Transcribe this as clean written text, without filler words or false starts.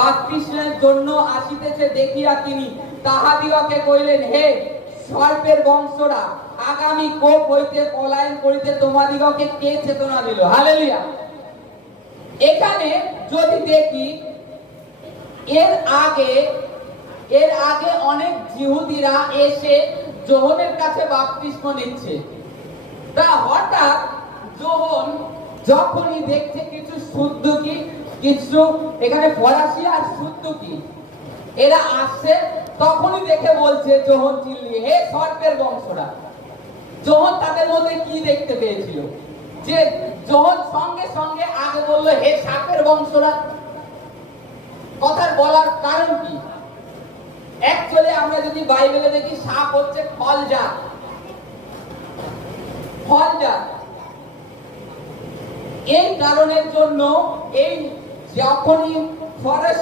বাপ্তিস্মের জন্য আসিতেছে দেখিয়া তিনি তাহাদিগকে কইলেন, হে সর্পের বংশরা, আগামী কোপ হইতে পলায়ন করিতে তোমাদিগকে কে চেতনা দিল? হালেলুয়া। এখানে যদি দেখি, এর আগে অনেক জিহুদিরা এসে যোহনের কাছে বাপ্তিস্ম নিচ্ছে। তা হঠাৎ যোহন যখনই দেখছে কিছু শুদ্ধকি, কিছু এখানে ফরাসি আর শুদ্ধকি এরা আসছে, তখনই দেখে বলছে যোহন চিল্লিয়ে, হে সর্পের বংশরা। যোহন তাদের মধ্যে কি দেখতে পেয়েছিল যে যোহন সঙ্গে সঙ্গে আগে বললো হে সাপের বংশরা? কথার বলার কারণ কি? অ্যাকচুয়ালি আমরা যদি বাইবেলে দেখি, সাপ হচ্ছে ফলজাত। এই কারণের জন্য এই যখনই ফরাসি